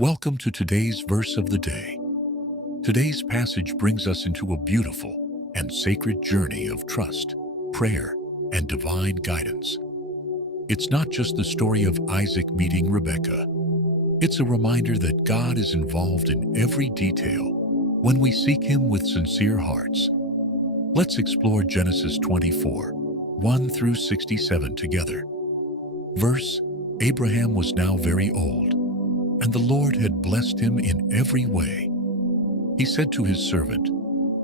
Welcome to today's verse of the day. Today's passage brings us into a beautiful and sacred journey of trust, prayer, and divine guidance. It's not just the story of Isaac meeting Rebekah. It's a reminder that God is involved in every detail when we seek Him with sincere hearts. Let's explore Genesis 24, 1 through 67 together. Verse: Abraham was now very old, and the Lord had blessed him in every way. He said to his servant,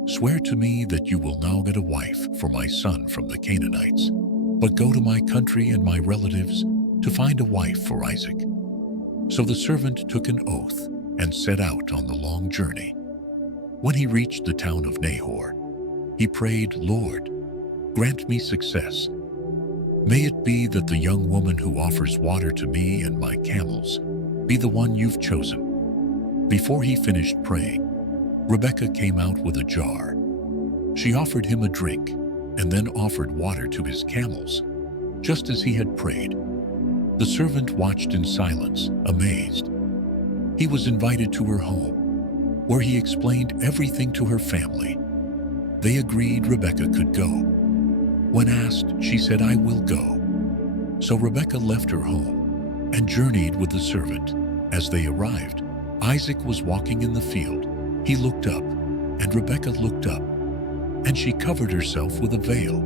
"Swear to me that you will now get a wife for my son from the Canaanites, but go to my country and my relatives to find a wife for Isaac." So the servant took an oath and set out on the long journey. When he reached the town of Nahor, he prayed, "Lord, grant me success. May it be that the young woman who offers water to me and my camels be the one you've chosen." Before he finished praying, Rebekah came out with a jar. She offered him a drink and then offered water to his camels, just as he had prayed. The servant watched in silence, amazed. He was invited to her home, where he explained everything to her family. They agreed Rebekah could go. When asked, she said, "I will go." So Rebekah left her home and journeyed with the servant. As they arrived, Isaac was walking in the field. He looked up, and Rebekah looked up, and she covered herself with a veil.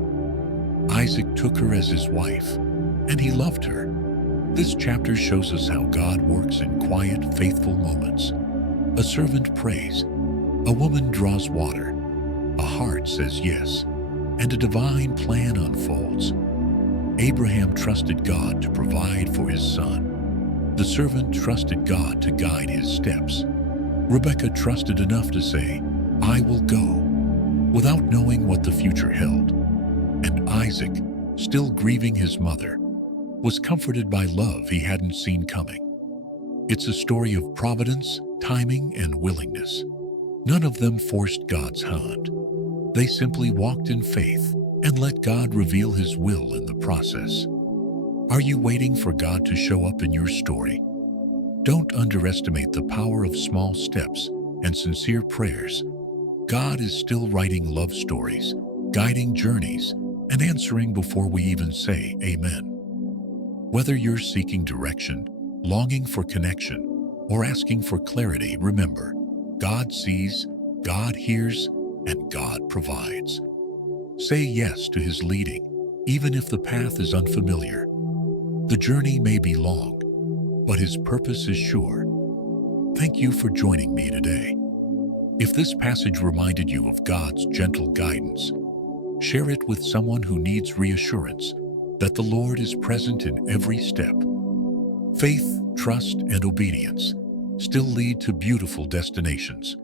Isaac took her as his wife, and he loved her. This chapter shows us how God works in quiet, faithful moments. A servant prays, a woman draws water, a heart says yes, and a divine plan unfolds. Abraham trusted God to provide for his son. The servant trusted God to guide his steps. Rebekah trusted enough to say, "I will go," without knowing what the future held. And Isaac, still grieving his mother, was comforted by love he hadn't seen coming. It's a story of providence, timing, and willingness. None of them forced God's hand. They simply walked in faith and let God reveal His will in the process. Are you waiting for God to show up in your story? Don't underestimate the power of small steps and sincere prayers. God is still writing love stories, guiding journeys, and answering before we even say amen. Whether you're seeking direction, longing for connection, or asking for clarity, remember, God sees, God hears, and God provides. Say yes to His leading, even if the path is unfamiliar. The journey may be long, but His purpose is sure. Thank you for joining me today. If this passage reminded you of God's gentle guidance, share it with someone who needs reassurance that the Lord is present in every step. Faith, trust, and obedience still lead to beautiful destinations.